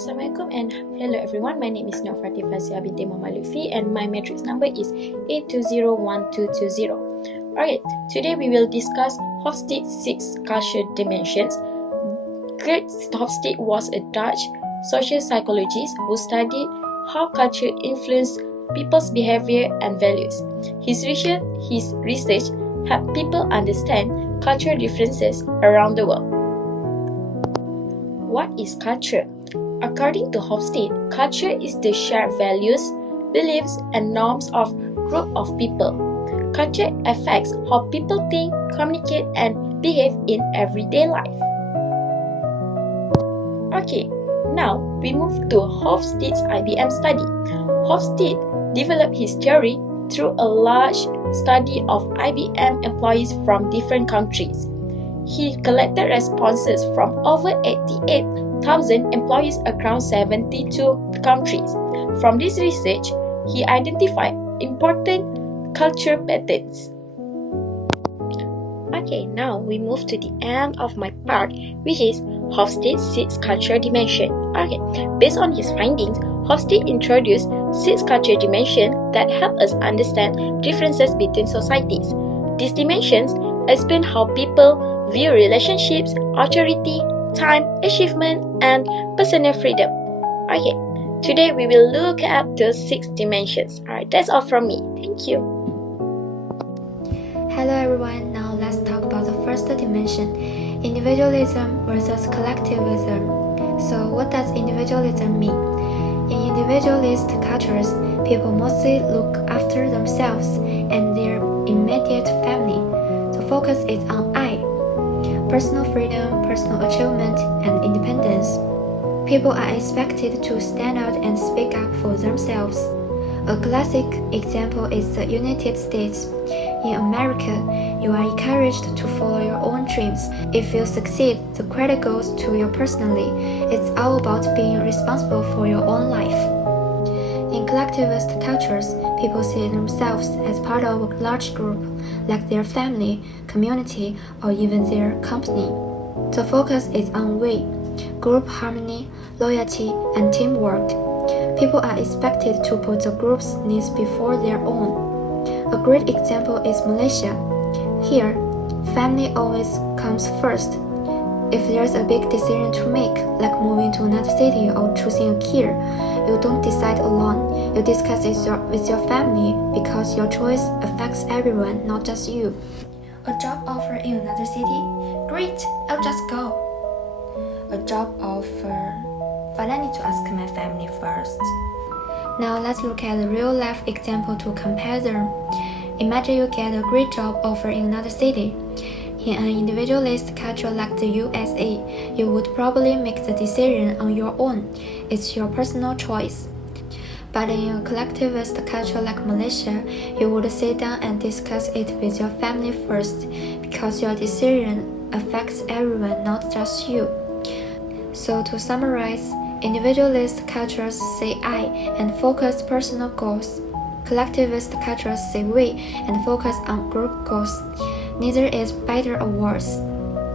Assalamualaikum and hello everyone. My name is Nofrati Fasia binti Muhammad Lutfi and my matrix number is 8201220. Alright, today we will discuss Hofstede's 6 culture dimensions. Gert Hofstede was a Dutch social psychologist who studied how culture influenced people's behavior and values. His research helped people understand cultural differences around the world. What is culture? According to Hofstede, culture is the shared values, beliefs, and norms of group of people. Culture affects how people think, communicate, and behave in everyday life. Okay, now we move to Hofstede's IBM study. Hofstede developed his theory through a large study of IBM employees from different countries. He collected responses from over 88,000 employees across 72 countries. From this research, he identified important culture patterns. Okay, now we move to the end of my part, which is Hofstede's 6 culture dimension. Okay, based on his findings, Hofstede introduced 6 culture dimensions that help us understand differences between societies. These dimensions explain how people view relationships, authority, time, achievement, and personal freedom. Okay, today we will look at those 6 dimensions. Alright, that's all from me. Thank you. Hello everyone, now let's talk about the first dimension, individualism versus collectivism. So what does individualism mean? In individualist cultures, people mostly look after themselves and their immediate family. The focus is on I, personal freedom, personal achievement, and independence. People are expected to stand out and speak up for themselves. A classic example is the United States. In America, you are encouraged to follow your own dreams. If you succeed, the credit goes to you personally. It's all about being responsible for your own life. In collectivist cultures, people see themselves as part of a large group, like their family, community, or even their company. The focus is on we, group harmony, loyalty, and teamwork. People are expected to put the group's needs before their own. A great example is Malaysia. Here, family always comes first. If there's a big decision to make, like moving to another city or choosing a career, you don't decide alone. You discuss it with your family because your choice affects everyone, not just you. A job offer in another city? Great, I'll just go. A job offer, but I need to ask my family first. Now let's look at a real-life example to compare them. Imagine you get a great job offer in another city. In an individualist culture like the USA, you would probably make the decision on your own. It's your personal choice. But in a collectivist culture like Malaysia, you would sit down and discuss it with your family first, because your decision affects everyone, not just you. So to summarize, individualist cultures say I and focus personal goals. Collectivist cultures say we and focus on group goals. Neither is better or worse.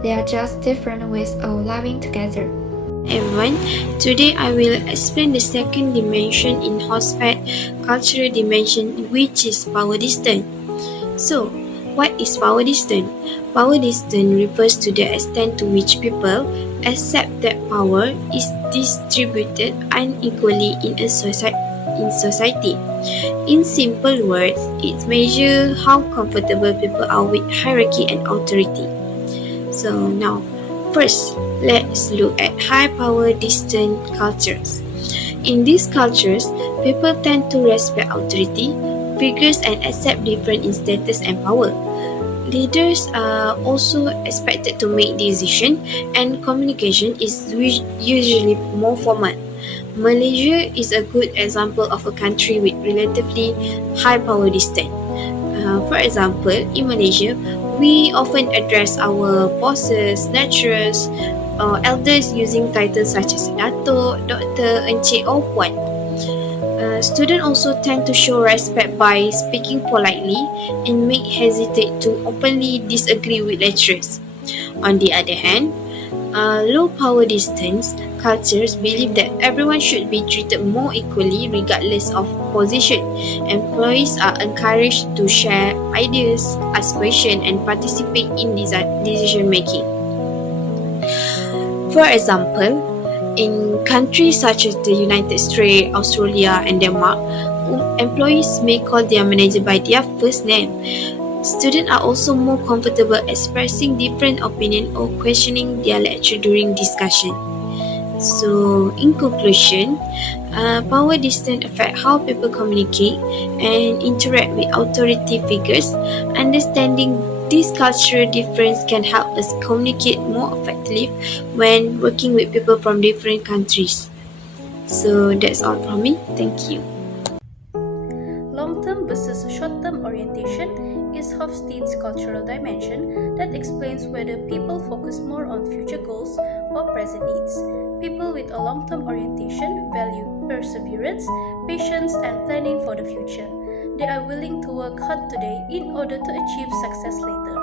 They are just different ways of living together. Everyone, today I will explain the second dimension in Hofstede's cultural dimension, which is power distance. So, what is power distance? Power distance refers to the extent to which people accept that power is distributed unequally in society. In simple words, it measures how comfortable people are with hierarchy and authority. So now, first, let's look at high power distant cultures. In these cultures, people tend to respect authority figures and accept difference in status and power. Leaders are also expected to make decisions, and communication is usually more formal. Malaysia is a good example of a country with relatively high power distance. For example, in Malaysia, we often address our bosses, lecturers, or elders using titles such as Dato', Doctor, Encik, or Puan. Students also tend to show respect by speaking politely and may hesitate to openly disagree with lecturers. On the other hand, low power distance cultures believe that everyone should be treated more equally regardless of position. Employees are encouraged to share ideas, ask questions, and participate in decision making. For example, in countries such as the United States, Australia, and Denmark, employees may call their manager by their first name. Students are also more comfortable expressing different opinions or questioning their lecturer during discussion. So, in conclusion, power distance affect how people communicate and interact with authority figures. Understanding this cultural difference can help us communicate more effectively when working with people from different countries. So that's all from me. Thank you. Long-term versus short-term orientation is Hofstede's cultural dimension that explains whether people focus more on future goals or present needs. People with a long-term orientation value perseverance, patience, and planning for the future. They are willing to work hard today in order to achieve success later.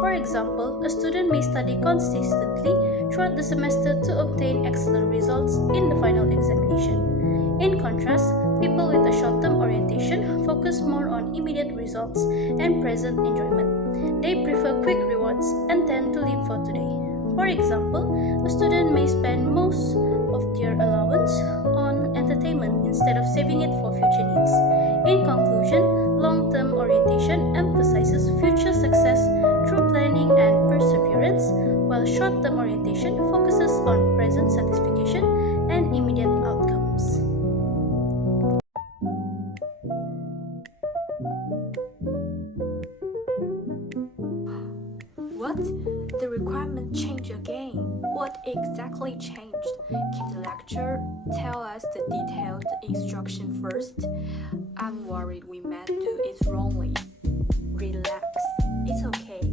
For example, a student may study consistently throughout the semester to obtain excellent results in the final examination. In contrast, people with a short-term orientation focus more on immediate results and present enjoyment. They prefer quick rewards and tend to live for today. For example, a student may spend most of their allowance on entertainment instead of saving it for future needs. In conclusion, long-term orientation emphasizes future success through planning and perseverance, while short-term orientation focuses on present satisfaction and immediate outcomes. What? The requirement changed again? What exactly changed? Can the lecturer tell us the detailed instruction first? I'm worried we might do it wrongly. Relax, it's okay.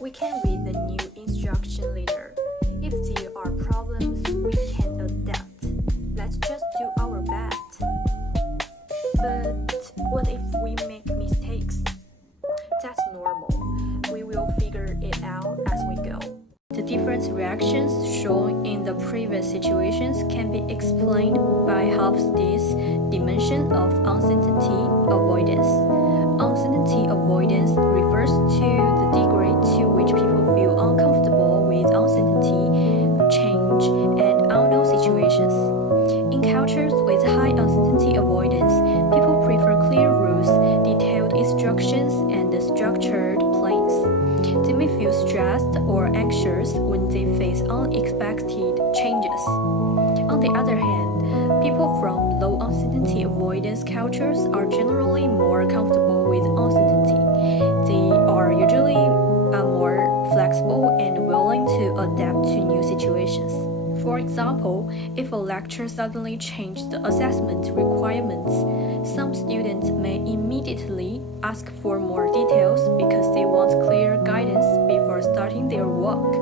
We can read the new instruction later. If there are problems, we can adapt. Let's just do our best. But what if we make mistakes? That's normal. We will figure it out as we go. The different reactions shown in the previous situations can be explained by Hofstede's dimension of uncertainty avoidance. Uncertainty avoidance refers to the degree to which people feel uncomfortable with uncertainty, change, and unknown situations. In cultures with high uncertainty avoidance, people prefer clear rules, detailed instructions, and structured plans. They may feel stressed or anxious when they face unexpected changes. On the other hand, people from low uncertainty avoidance cultures are generally more comfortable with uncertainty. They are usually more flexible and willing to adapt to new situations. For example, if a lecturer suddenly changed the assessment requirements, some students may immediately ask for more details because they want clear guidance before starting their work.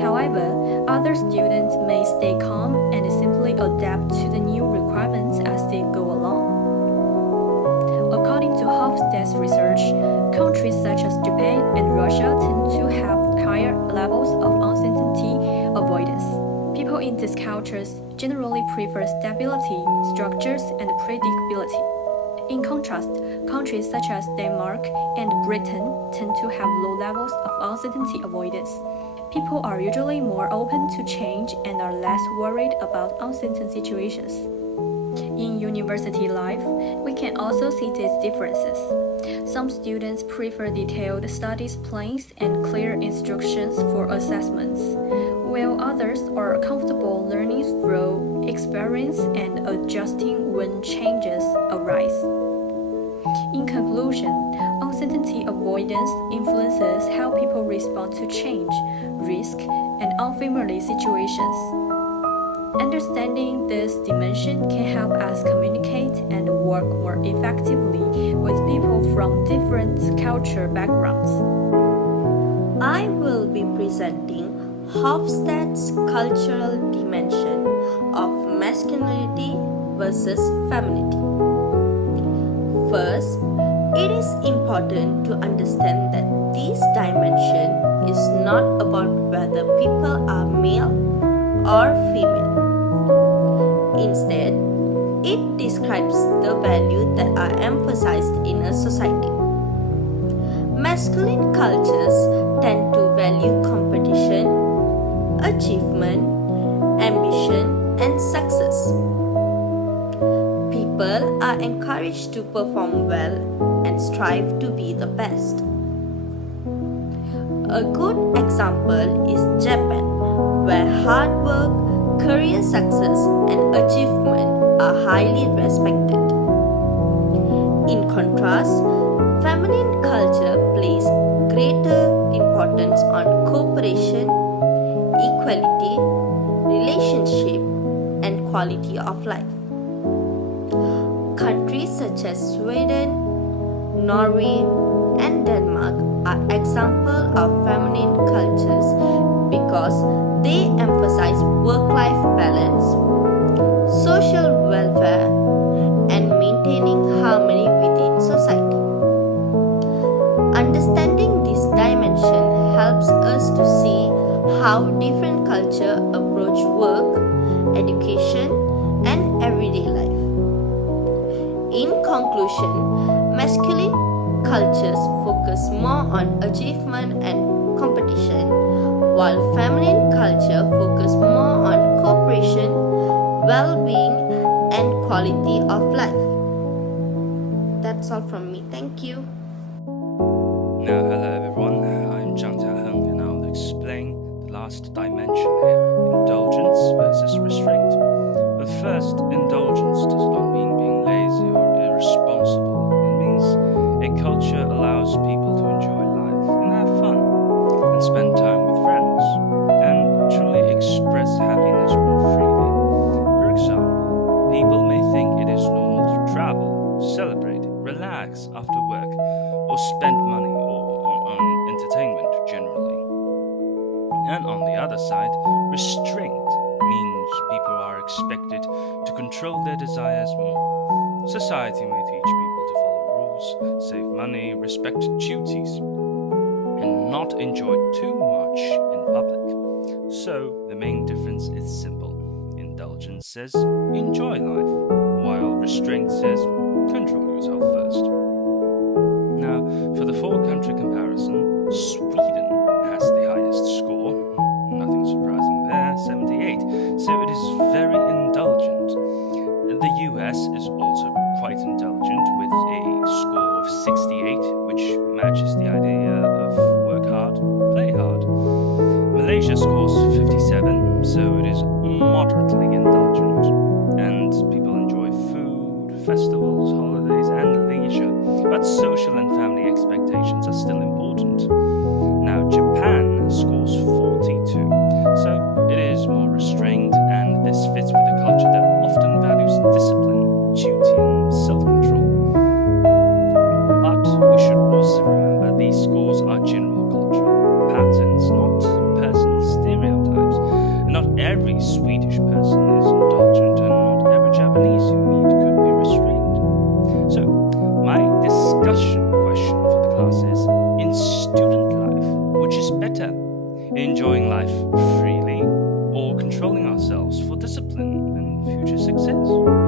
However, other students may stay calm and simply adapt to the new requirements as they go along. According to Hofstede's research, countries such as Japan and Russia tend to have higher levels of uncertainty avoidance. People in these cultures generally prefer stability, structures, and predictability. In contrast, countries such as Denmark and Britain tend to have low levels of uncertainty avoidance. People are usually more open to change and are less worried about uncertain situations. In university life, we can also see these differences. Some students prefer detailed studies plans and clear instructions for assessments, while others are comfortable learning through experience and adjusting when changes arise. In conclusion, uncertainty avoidance influences how people respond to change, risk, and unfamiliar situations. Understanding this dimension can help us communicate and work more effectively with people from different cultural backgrounds. I will be presenting Hofstede's cultural dimension of masculinity versus femininity. First, it is important to understand that this dimension is not about whether people are male or female. cultures tend to value competition, achievement, ambition, and success. People are encouraged to perform well and strive to be the best. A good example is Japan, where hard work, career success, and achievement are highly respected. In contrast, feminine culture places greater importance on cooperation, equality, relationship, and quality of life. Countries such as Sweden, Norway, and Denmark are examples of feminine cultures because they emphasize work-life balance, social welfare, and maintaining harmony within society. Understanding this dimension helps us to see how different cultures approach work, education, and everyday life. In conclusion, masculine cultures focus more on achievement and competition, while feminine culture focus more on cooperation, well-being, and quality of life. That's all from me. Thank you. Now, hello everyone, I'm Zhang Jiaheng and I'll explain the last dimension here, indulgence versus restraint. But first, indulgence does not mean being lazy or irresponsible. It means a culture allows people to enjoy life and have fun and spend time with friends and truly express happiness more freely. For example, people may think it is normal to travel, celebrate, relax after work, or spend money on entertainment generally. And on the other side, restraint means people are expected to control their desires more. Society may teach people to follow rules, save money, respect duties, and not enjoy too much in public. So the main difference is simple. Indulgence says enjoy life, while restraint says control yourself first. Now, for the four-country comparison, Sweden has the highest score, nothing surprising there, 78, so it is very indulgent. The US is also quite indulgent with a score of 68, which matches the idea of work hard, play hard. Malaysia scores 57, so it is moderately indulgent, and people enjoy food, festivals, holidays, and leisure, but social and family expectations are still important. Now, Japan scores 42, so it is more restrained, and this fits with a culture that often values discipline, duty, and self-control. But we should also remember these scores are general cultural patterns, not personal stereotypes. And not every Swedish person is indulgent, and not every Japanese you meet could be restrained. So, my discussion question for the class is, in student life, which is better? Enjoying life freely or controlling ourselves for discipline and future success?